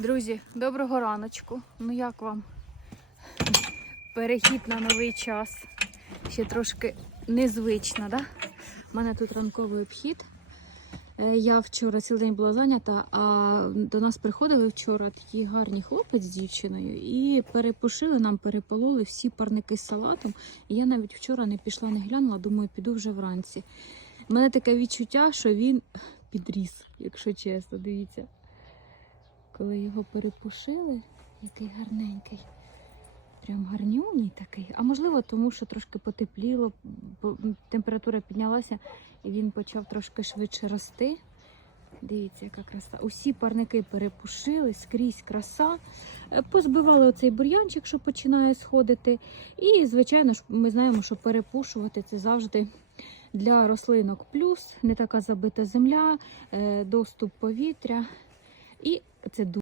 Друзі, доброго раночку. Ну як вам? Перехід на новий час. Ще трошки незвично, да? У мене тут ранковий обхід. Е, Я вчора цілий день була зайнята, а до нас приходили вчора такі гарні хлопець з дівчиною і перепушили нам, перепололи всі парники з салатом. І я навіть вчора не пішла, не глянула, думаю, піду вже вранці. У мене таке відчуття, що він підріс, якщо чесно, дивіться. Коли його перепушили, який гарненький. Прям гарнюній такий. А можливо, тому що трошки потепліло, температура піднялася і він почав трошки швидше рости. Дивіться, яка краса. Усі парники перепушили, скрізь краса. Е, Позбивали оцей бур'янчик, що починає сходити. І, звичайно ж, ми знаємо, що перепушувати це завжди для рослинок плюс, не така забита земля, е, доступ повітря. І це дуже